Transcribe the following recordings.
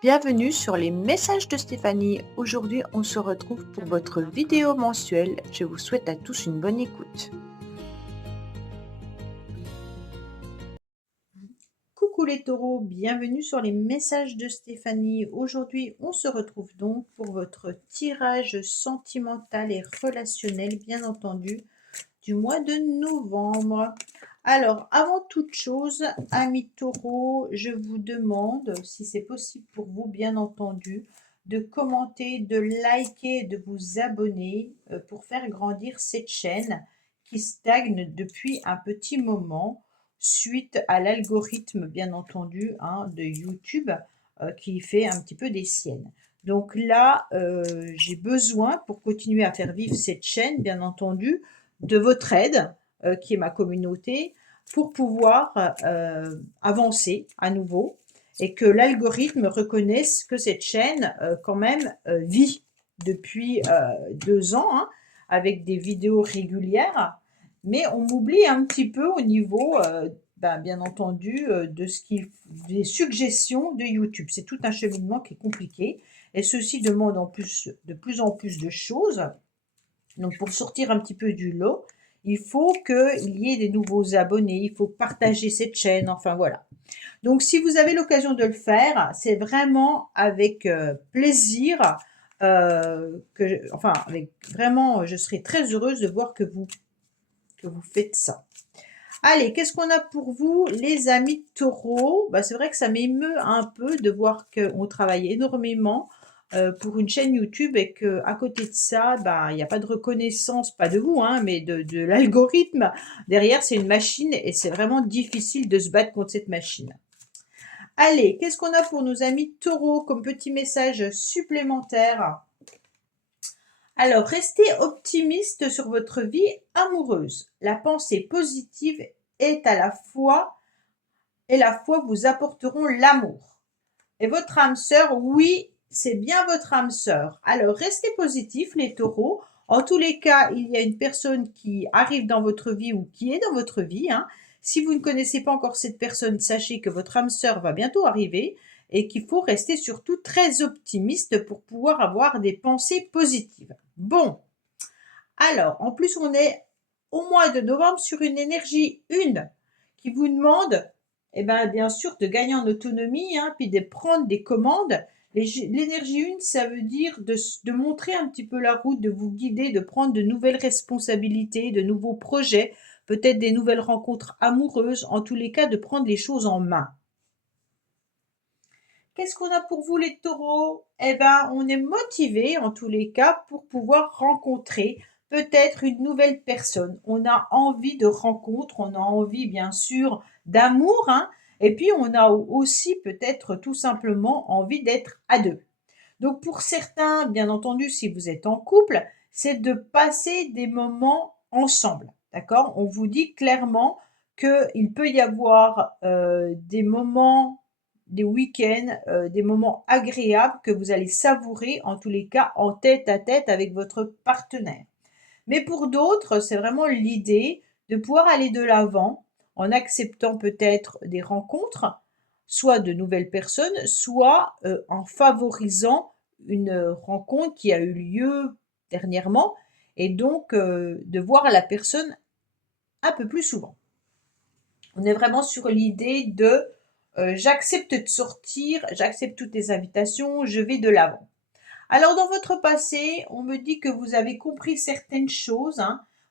Bienvenue sur les messages de Stéphanie. Aujourd'hui, on se retrouve pour votre vidéo mensuelle. Je vous souhaite à tous une bonne écoute. Coucou les taureaux, bienvenue sur les messages de Stéphanie. Aujourd'hui, on se retrouve donc pour votre tirage sentimental et relationnel, bien entendu, du mois de novembre. Alors, avant toute chose, amis taureaux, je vous demande, si c'est possible pour vous, bien entendu, de commenter, de liker, de vous abonner pour faire grandir cette chaîne qui stagne depuis un petit moment suite à l'algorithme, bien entendu, de YouTube qui fait un petit peu des siennes. Donc là, j'ai besoin, pour continuer à faire vivre cette chaîne, bien entendu, de votre aide, qui est ma communauté, pour pouvoir avancer à nouveau et que l'algorithme reconnaisse que cette chaîne, quand même, vit depuis 2 ans, avec des vidéos régulières, mais on m'oublie un petit peu au niveau, bien entendu, des suggestions de YouTube. C'est tout un cheminement qui est compliqué et ceci demande de plus en plus de choses. Donc pour sortir un petit peu du lot, il faut qu'il y ait des nouveaux abonnés, il faut partager cette chaîne, enfin voilà. Donc si vous avez l'occasion de le faire, c'est vraiment avec plaisir, avec vraiment, je serai très heureuse de voir que vous faites ça. Allez, qu'est-ce qu'on a pour vous, les amis taureaux? C'est vrai que ça m'émeut un peu de voir qu'on travaille énormément pour une chaîne YouTube et qu'à côté de ça, il n'y a pas de reconnaissance, pas de vous, mais de l'algorithme. Derrière, c'est une machine et c'est vraiment difficile de se battre contre cette machine. Allez, qu'est-ce qu'on a pour nos amis taureaux comme petit message supplémentaire? Alors, restez optimiste sur votre vie amoureuse. La pensée positive est à la foi et la foi vous apporteront l'amour. Et votre âme sœur, oui, c'est bien votre âme sœur. Alors, restez positifs, les taureaux. En tous les cas, il y a une personne qui arrive dans votre vie ou qui est dans votre vie. Si vous ne connaissez pas encore cette personne, sachez que votre âme sœur va bientôt arriver et qu'il faut rester surtout très optimiste pour pouvoir avoir des pensées positives. Bon, alors, en plus, on est au mois de novembre sur une énergie 1 qui vous demande, bien sûr, de gagner en autonomie, puis de prendre des commandes. L'énergie 1, ça veut dire de montrer un petit peu la route, de vous guider, de prendre de nouvelles responsabilités, de nouveaux projets, peut-être des nouvelles rencontres amoureuses, en tous les cas, de prendre les choses en main. Qu'est-ce qu'on a pour vous les taureaux? On est motivé en tous les cas pour pouvoir rencontrer peut-être une nouvelle personne. On a envie de rencontre, on a envie bien sûr d'amour, et puis on a aussi peut-être tout simplement envie d'être à deux. Donc pour certains, bien entendu, si vous êtes en couple, c'est de passer des moments ensemble. D'accord? On vous dit clairement qu'il peut y avoir des moments, des week-ends, des moments agréables que vous allez savourer, en tous les cas, en tête à tête avec votre partenaire. Mais pour d'autres, c'est vraiment l'idée de pouvoir aller de l'avant en acceptant peut-être des rencontres, soit de nouvelles personnes, soit en favorisant une rencontre qui a eu lieu dernièrement et donc de voir la personne un peu plus souvent. On est vraiment sur l'idée de j'accepte de sortir, j'accepte toutes les invitations, je vais de l'avant. Alors dans votre passé, on me dit que vous avez compris certaines choses.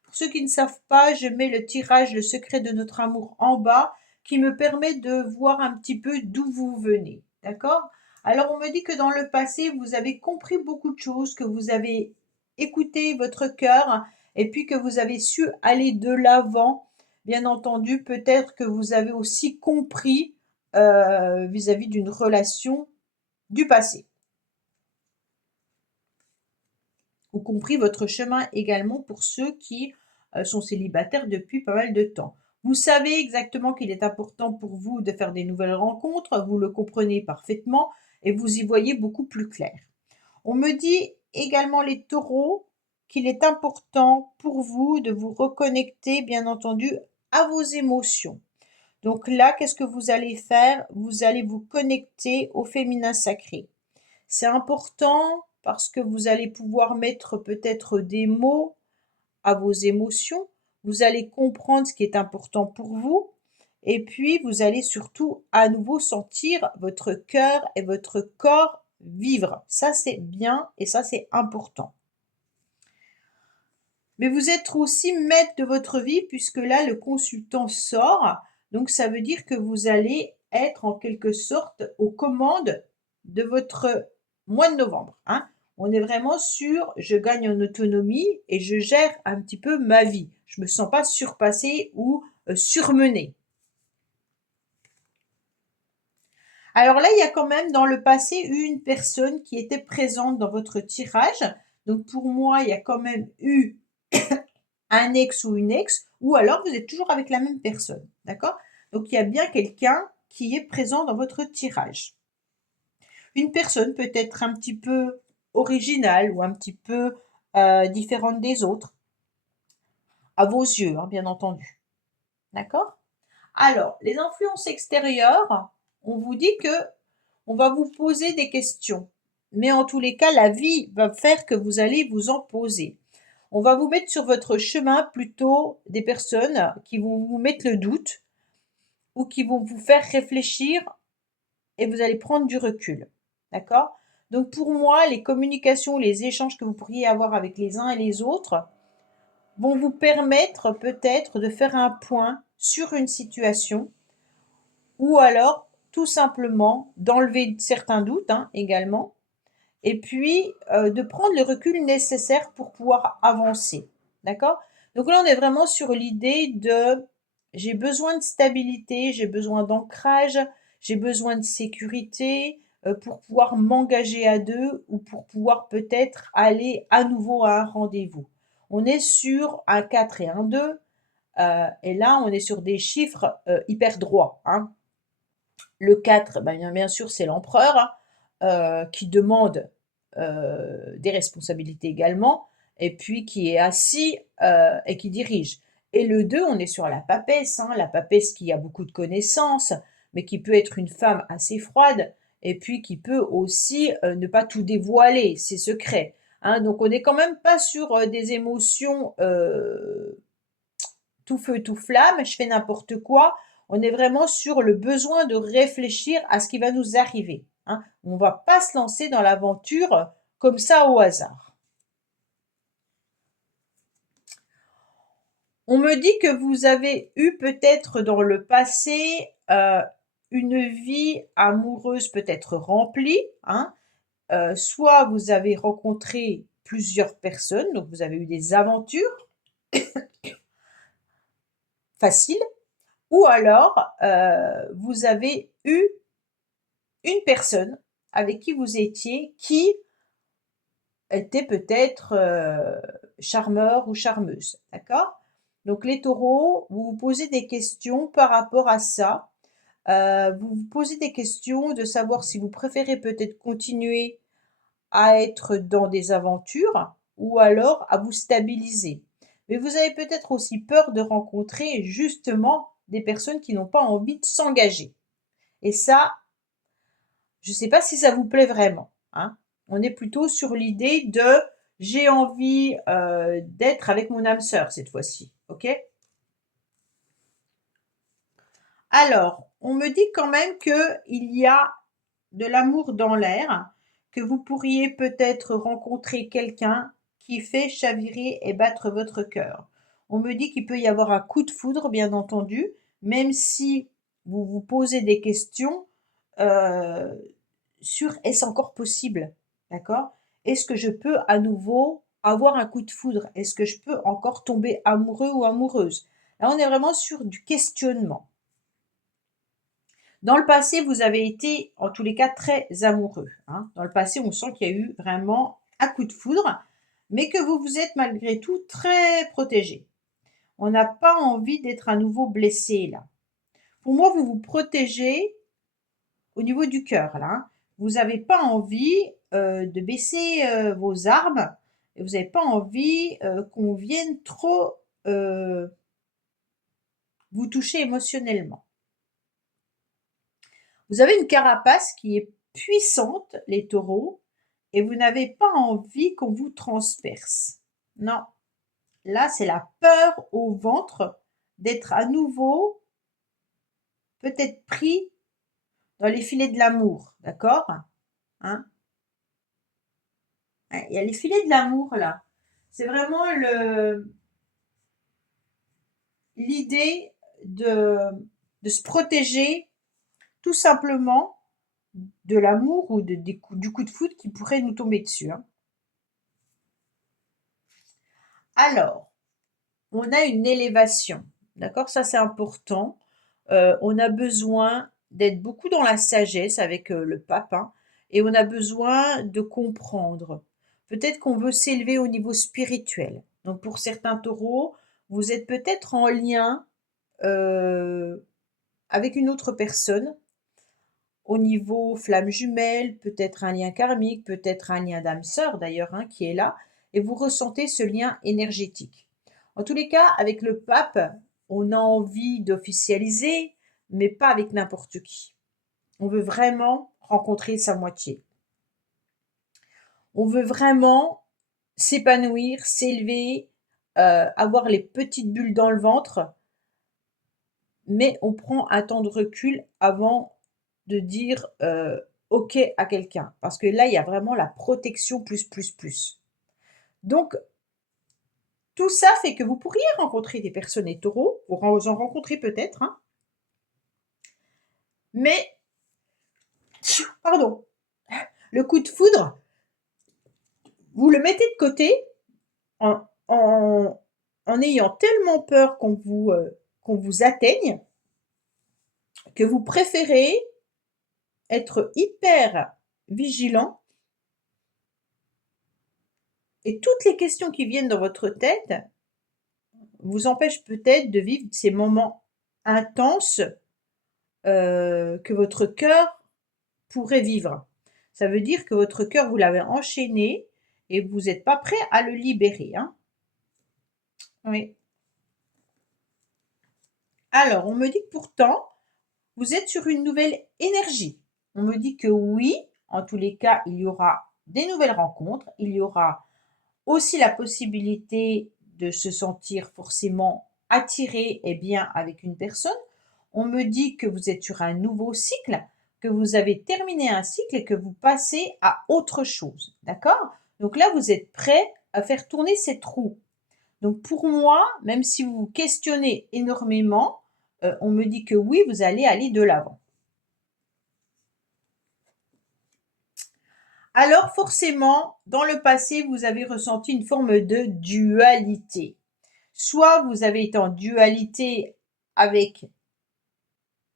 Pour ceux qui ne savent pas, je mets le tirage Le secret de notre amour en bas qui me permet de voir un petit peu d'où vous venez. D'accord? Alors on me dit que dans le passé, vous avez compris beaucoup de choses, que vous avez écouté votre cœur et puis que vous avez su aller de l'avant. Bien entendu, peut-être que vous avez aussi compris vis-à-vis d'une relation du passé. Ou compris votre chemin également pour ceux qui sont célibataires depuis pas mal de temps. Vous savez exactement qu'il est important pour vous de faire des nouvelles rencontres, vous le comprenez parfaitement et vous y voyez beaucoup plus clair. On me dit également les taureaux qu'il est important pour vous de vous reconnecter bien entendu à vos émotions. Donc là, qu'est-ce que vous allez faire? Vous allez vous connecter au féminin sacré. C'est important parce que vous allez pouvoir mettre peut-être des mots à vos émotions. Vous allez comprendre ce qui est important pour vous. Et puis, vous allez surtout à nouveau sentir votre cœur et votre corps vivre. Ça, c'est bien et ça, c'est important. Mais vous êtes aussi maître de votre vie puisque là, le consultant sort. Donc, ça veut dire que vous allez être en quelque sorte aux commandes de votre mois de novembre, hein. On est vraiment sur je gagne en autonomie et je gère un petit peu ma vie. Je me sens pas surpassée ou surmenée. Alors là, il y a quand même dans le passé eu une personne qui était présente dans votre tirage. Donc pour moi, il y a quand même eu un ex ou une ex, ou alors vous êtes toujours avec la même personne, d'accord? Donc il y a bien quelqu'un qui est présent dans votre tirage. Une personne peut être un petit peu originale ou un petit peu différente des autres, à vos yeux, hein, bien entendu, d'accord? Alors, les influences extérieures, on vous dit que on va vous poser des questions, mais en tous les cas, la vie va faire que vous allez vous en poser. On va vous mettre sur votre chemin plutôt des personnes qui vont vous mettre le doute ou qui vont vous faire réfléchir et vous allez prendre du recul. D'accord? Donc pour moi, les communications, les échanges que vous pourriez avoir avec les uns et les autres vont vous permettre peut-être de faire un point sur une situation ou alors tout simplement d'enlever certains doutes, hein, également, et puis de prendre le recul nécessaire pour pouvoir avancer. D'accord? Donc là, on est vraiment sur l'idée de j'ai besoin de stabilité, j'ai besoin d'ancrage, j'ai besoin de sécurité pour pouvoir m'engager à deux ou pour pouvoir peut-être aller à nouveau à un rendez-vous. On est sur un 4 et un 2, et là, on est sur des chiffres hyper droits, hein. Le 4, ben, bien sûr, c'est l'empereur, hein, qui demande des responsabilités également, et puis qui est assis et qui dirige. Et le 2, on est sur la papesse, hein, la papesse qui a beaucoup de connaissances, mais qui peut être une femme assez froide, et puis qui peut aussi ne pas tout dévoiler, ses secrets, hein. Donc on n'est quand même pas sur des émotions tout feu, tout flamme, je fais n'importe quoi. On est vraiment sur le besoin de réfléchir à ce qui va nous arriver, hein. On ne va pas se lancer dans l'aventure comme ça au hasard. On me dit que vous avez eu peut-être dans le passé une vie amoureuse peut-être remplie, hein. Soit vous avez rencontré plusieurs personnes, donc vous avez eu des aventures faciles, ou alors vous avez eu une personne avec qui vous étiez qui était peut-être charmeur ou charmeuse, d'accord? Donc les taureaux, vous vous posez des questions par rapport à ça. Vous vous posez des questions de savoir si vous préférez peut-être continuer à être dans des aventures ou alors à vous stabiliser. Mais vous avez peut-être aussi peur de rencontrer justement des personnes qui n'ont pas envie de s'engager. Et ça, je ne sais pas si ça vous plaît vraiment, hein. On est plutôt sur l'idée de j'ai envie d'être avec mon âme sœur cette fois-ci, ok? Alors, on me dit quand même qu'il y a de l'amour dans l'air, que vous pourriez peut-être rencontrer quelqu'un qui fait chavirer et battre votre cœur. On me dit qu'il peut y avoir un coup de foudre, bien entendu, même si vous vous posez des questions euh, sur est-ce encore possible, d'accord? Est-ce que je peux à nouveau avoir un coup de foudre? Est-ce que je peux encore tomber amoureux ou amoureuse? Là, on est vraiment sur du questionnement. Dans le passé, vous avez été, en tous les cas, très amoureux, hein. Dans le passé, on sent qu'il y a eu vraiment un coup de foudre, mais que vous vous êtes malgré tout très protégé. On n'a pas envie d'être à nouveau blessé là. Pour moi, vous vous protégez au niveau du cœur là, hein. Vous n'avez pas envie de baisser vos armes et vous n'avez pas envie qu'on vienne trop vous toucher émotionnellement. Vous avez une carapace qui est puissante, les taureaux, et vous n'avez pas envie qu'on vous transperce. Non, là, c'est la peur au ventre d'être à nouveau peut-être pris dans les filets de l'amour, d'accord? Hein? Il y a les filets de l'amour là. C'est vraiment l'idée de se protéger tout simplement de l'amour ou du coup de foudre qui pourrait nous tomber dessus, hein. Alors, on a une élévation, d'accord? Ça, c'est important. On a besoin d'être beaucoup dans la sagesse avec le pape, hein, et on a besoin de comprendre. Peut-être qu'on veut s'élever au niveau spirituel. Donc, pour certains taureaux, vous êtes peut-être en lien avec une autre personne au niveau flamme jumelle, peut-être un lien karmique, peut-être un lien d'âme sœur d'ailleurs, hein, qui est là, et vous ressentez ce lien énergétique. En tous les cas, avec le pape, on a envie d'officialiser, mais pas avec n'importe qui. On veut vraiment rencontrer sa moitié. On veut vraiment s'épanouir, s'élever, avoir les petites bulles dans le ventre, mais on prend un temps de recul avant de dire OK à quelqu'un. Parce que là, il y a vraiment la protection plus, plus, plus. Donc, tout ça fait que vous pourriez rencontrer des personnes et taureaux, vous en rencontrez peut-être, hein, mais, pardon, le coup de foudre, vous le mettez de côté en, en ayant tellement peur qu'on vous atteigne que vous préférez être hyper vigilant et toutes les questions qui viennent dans votre tête vous empêchent peut-être de vivre ces moments intenses que votre cœur pourrait vivre. Ça veut dire que votre cœur, vous l'avez enchaîné et vous n'êtes pas prêt à le libérer, hein. Oui. Alors, on me dit que pourtant, vous êtes sur une nouvelle énergie. On me dit que oui, en tous les cas, il y aura des nouvelles rencontres, il y aura aussi la possibilité de se sentir forcément attiré et bien avec une personne. On me dit que vous êtes sur un nouveau cycle, que vous avez terminé un cycle et que vous passez à autre chose. D'accord? Donc là, vous êtes prêt à faire tourner cette roue. Donc pour moi, même si vous vous questionnez énormément, on me dit que oui, vous allez aller de l'avant. Alors forcément, dans le passé, vous avez ressenti une forme de dualité. Soit vous avez été en dualité avec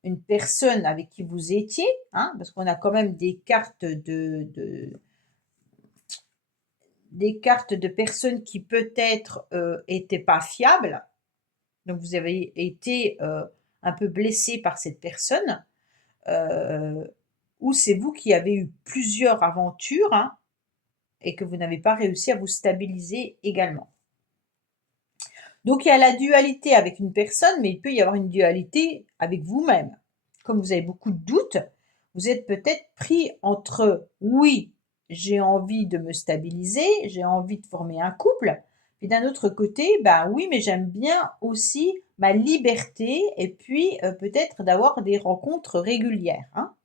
une personne avec qui vous étiez, hein, parce qu'on a quand même des cartes des cartes de personnes qui peut-être étaient pas fiables. Donc vous avez été un peu blessé par cette personne, euh, ou c'est vous qui avez eu plusieurs aventures, hein, et que vous n'avez pas réussi à vous stabiliser également. Donc il y a la dualité avec une personne, mais il peut y avoir une dualité avec vous-même. Comme vous avez beaucoup de doutes, vous êtes peut-être pris entre oui, j'ai envie de me stabiliser, j'ai envie de former un couple, puis d'un autre côté, ben oui, mais j'aime bien aussi ma liberté et puis peut-être d'avoir des rencontres régulières, hein.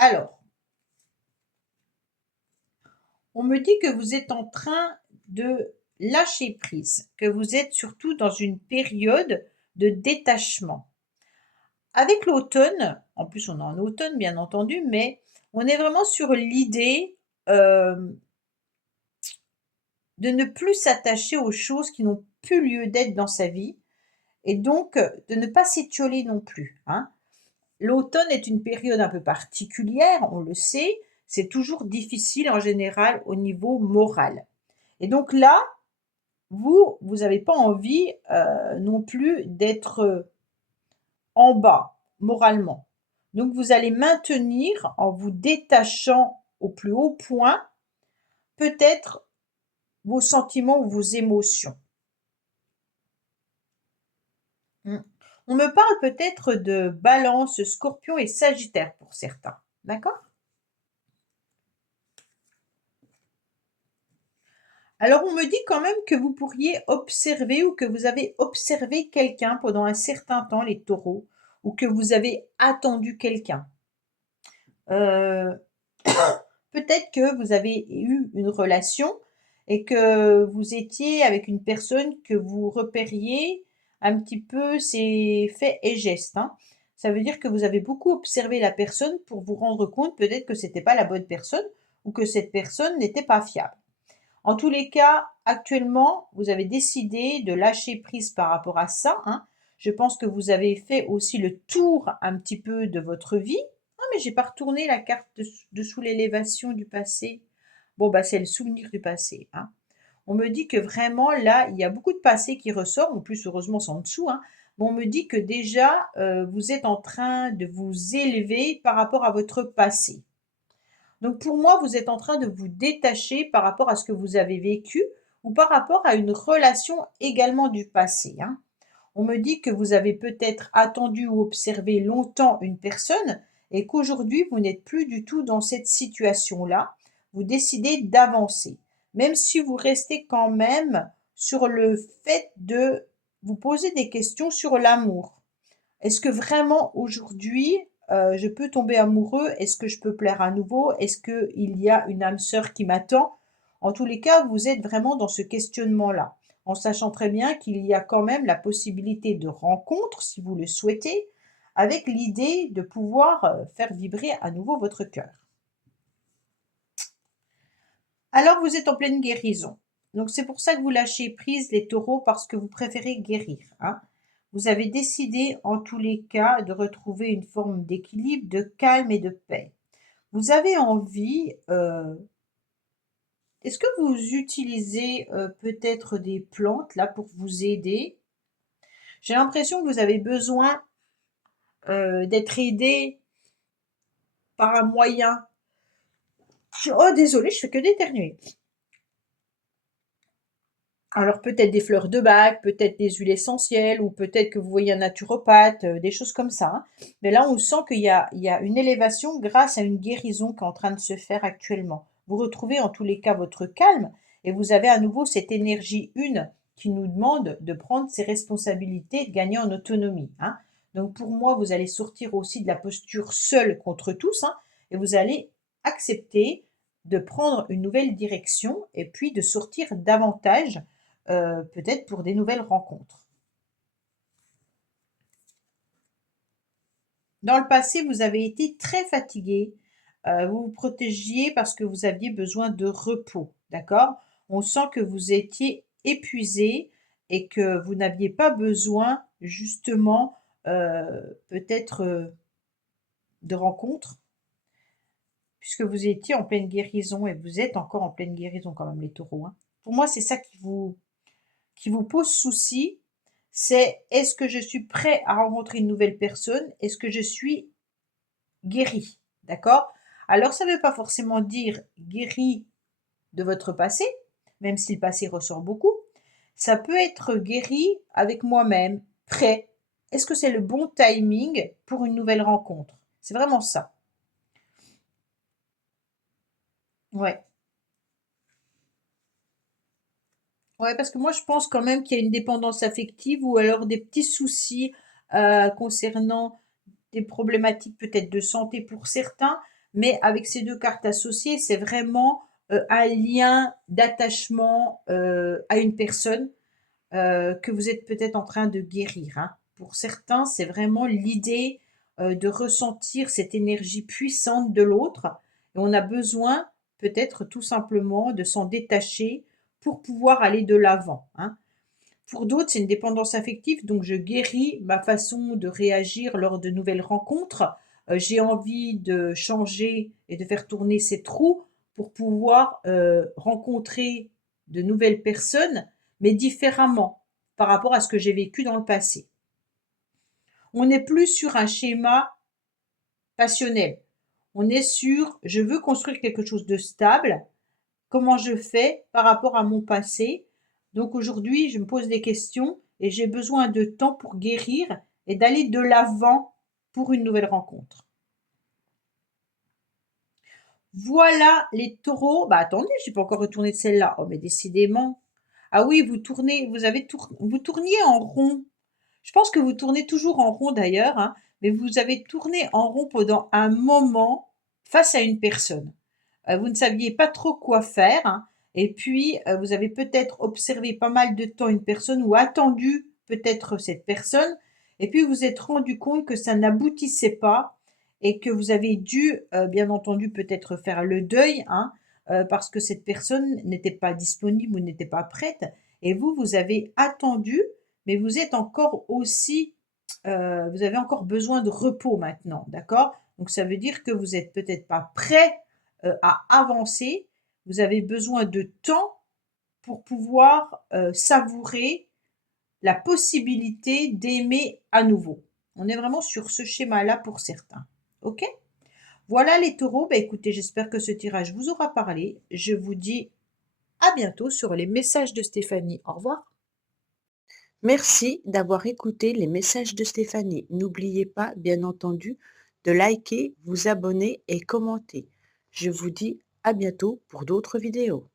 Alors, on me dit que vous êtes en train de lâcher prise, que vous êtes surtout dans une période de détachement. Avec l'automne, en plus on est en automne bien entendu, mais on est vraiment sur l'idée de ne plus s'attacher aux choses qui n'ont plus lieu d'être dans sa vie et donc de ne pas s'étioler non plus, hein. L'automne est une période un peu particulière, on le sait, c'est toujours difficile en général au niveau moral. Et donc là, vous n'avez pas envie non plus d'être en bas moralement. Donc vous allez maintenir en vous détachant au plus haut point peut-être vos sentiments ou vos émotions. On me parle peut-être de Balance, Scorpion et Sagittaire pour certains. D'accord? Alors on me dit quand même que vous pourriez observer ou que vous avez observé quelqu'un pendant un certain temps, les taureaux, ou que vous avez attendu quelqu'un. Heu, peut-être que vous avez eu une relation et que vous étiez avec une personne que vous repériez un petit peu ses faits et gestes, hein. Ça veut dire que vous avez beaucoup observé la personne pour vous rendre compte peut-être que c'était pas la bonne personne ou que cette personne n'était pas fiable. En tous les cas, actuellement, vous avez décidé de lâcher prise par rapport à ça, hein. Je pense que vous avez fait aussi le tour un petit peu de votre vie. Ah, mais j'ai pas retourné la carte de sous l'élévation du passé. Bon, bah, c'est le souvenir du passé, hein. On me dit que vraiment là, il y a beaucoup de passé qui ressort. En plus, heureusement, c'est en dessous, hein. Mais on me dit que déjà, vous êtes en train de vous élever par rapport à votre passé. Donc pour moi, vous êtes en train de vous détacher par rapport à ce que vous avez vécu ou par rapport à une relation également du passé, hein. On me dit que vous avez peut-être attendu ou observé longtemps une personne et qu'aujourd'hui, vous n'êtes plus du tout dans cette situation-là. Vous décidez d'avancer, même si vous restez quand même sur le fait de vous poser des questions sur l'amour. Est-ce que vraiment aujourd'hui, je peux tomber amoureux? Est-ce que je peux plaire à nouveau? Est-ce qu'il y a une âme sœur qui m'attend? En tous les cas, vous êtes vraiment dans ce questionnement-là, en sachant très bien qu'il y a quand même la possibilité de rencontre, si vous le souhaitez, avec l'idée de pouvoir, faire vibrer à nouveau votre cœur. Alors vous êtes en pleine guérison. Donc c'est pour ça que vous lâchez prise les taureaux parce que vous préférez guérir, hein. Vous avez décidé en tous les cas de retrouver une forme d'équilibre, de calme et de paix. Vous avez envie, est-ce que vous utilisez, peut-être des plantes là pour vous aider? J'ai l'impression que vous avez besoin, d'être aidé par un moyen. Oh désolée, je fais que d'éternuer. Alors peut-être des fleurs de bac, peut-être des huiles essentielles ou peut-être que vous voyez un naturopathe, des choses comme ça, hein. Mais là, on sent qu'il y a une élévation grâce à une guérison qui est en train de se faire actuellement. Vous retrouvez en tous les cas votre calme et vous avez à nouveau cette énergie une qui nous demande de prendre ses responsabilités, de gagner en autonomie, hein. Donc pour moi, vous allez sortir aussi de la posture seul contre tous, hein, et vous allez accepter de prendre une nouvelle direction et puis de sortir davantage peut-être pour des nouvelles rencontres. Dans le passé, vous avez été très fatigué, vous vous protégiez parce que vous aviez besoin de repos, d'accord? On sent que vous étiez épuisé et que vous n'aviez pas besoin justement, peut-être, de rencontres puisque vous étiez en pleine guérison et vous êtes encore en pleine guérison quand même les taureaux, hein. Pour moi, c'est ça qui vous pose souci, c'est: «Est-ce que je suis prêt à rencontrer une nouvelle personne? Est-ce que je suis guéri?» D'accord? Alors ça ne veut pas forcément dire guéri de votre passé, même si le passé ressort beaucoup. Ça peut être guéri avec moi-même, prêt. Est-ce que c'est le bon timing pour une nouvelle rencontre? C'est vraiment ça. Ouais. Ouais, parce que moi, je pense quand même qu'il y a une dépendance affective ou alors des petits soucis, concernant des problématiques peut-être de santé pour certains, mais avec ces 2 cartes associées, c'est vraiment, un lien d'attachement, à une personne, que vous êtes peut-être en train de guérir, hein. Pour certains, c'est vraiment l'idée, de ressentir cette énergie puissante de l'autre et on a besoin peut-être tout simplement de s'en détacher pour pouvoir aller de l'avant, hein. Pour d'autres, c'est une dépendance affective, donc je guéris ma façon de réagir lors de nouvelles rencontres. J'ai envie de changer et de faire tourner cette roue pour pouvoir, rencontrer de nouvelles personnes, mais différemment par rapport à ce que j'ai vécu dans le passé. On n'est plus sur un schéma passionnel. On est sur: «Je veux construire quelque chose de stable. Comment je fais par rapport à mon passé? Donc aujourd'hui, je me pose des questions et j'ai besoin de temps pour guérir et d'aller de l'avant pour une nouvelle rencontre. Voilà les taureaux. Bah, attendez, j'ai pas encore retourné de celle-là. Oh, mais décidément. Ah oui, vous tourniez en rond. Je pense que vous tournez toujours en rond d'ailleurs, hein, mais vous avez tourné en rond pendant un moment face à une personne. Vous ne saviez pas trop quoi faire, hein, et puis vous avez peut-être observé pas mal de temps une personne ou attendu peut-être cette personne, et puis vous vous êtes rendu compte que ça n'aboutissait pas et que vous avez dû, bien entendu, peut-être faire le deuil, hein, parce que cette personne n'était pas disponible ou n'était pas prête, et vous, vous avez attendu, mais vous êtes encore aussi, vous avez encore besoin de repos maintenant, d'accord? Donc ça veut dire que vous êtes peut-être pas prêt, à avancer. Vous avez besoin de temps pour pouvoir, savourer la possibilité d'aimer à nouveau. On est vraiment sur ce schéma-là pour certains. OK? Voilà les taureaux, bah, écoutez, j'espère que ce tirage vous aura parlé. Je vous dis à bientôt sur les messages de Stéphanie. Au revoir. Merci d'avoir écouté les messages de Stéphanie. N'oubliez pas, bien entendu, de liker, vous abonner et commenter. Je vous dis à bientôt pour d'autres vidéos.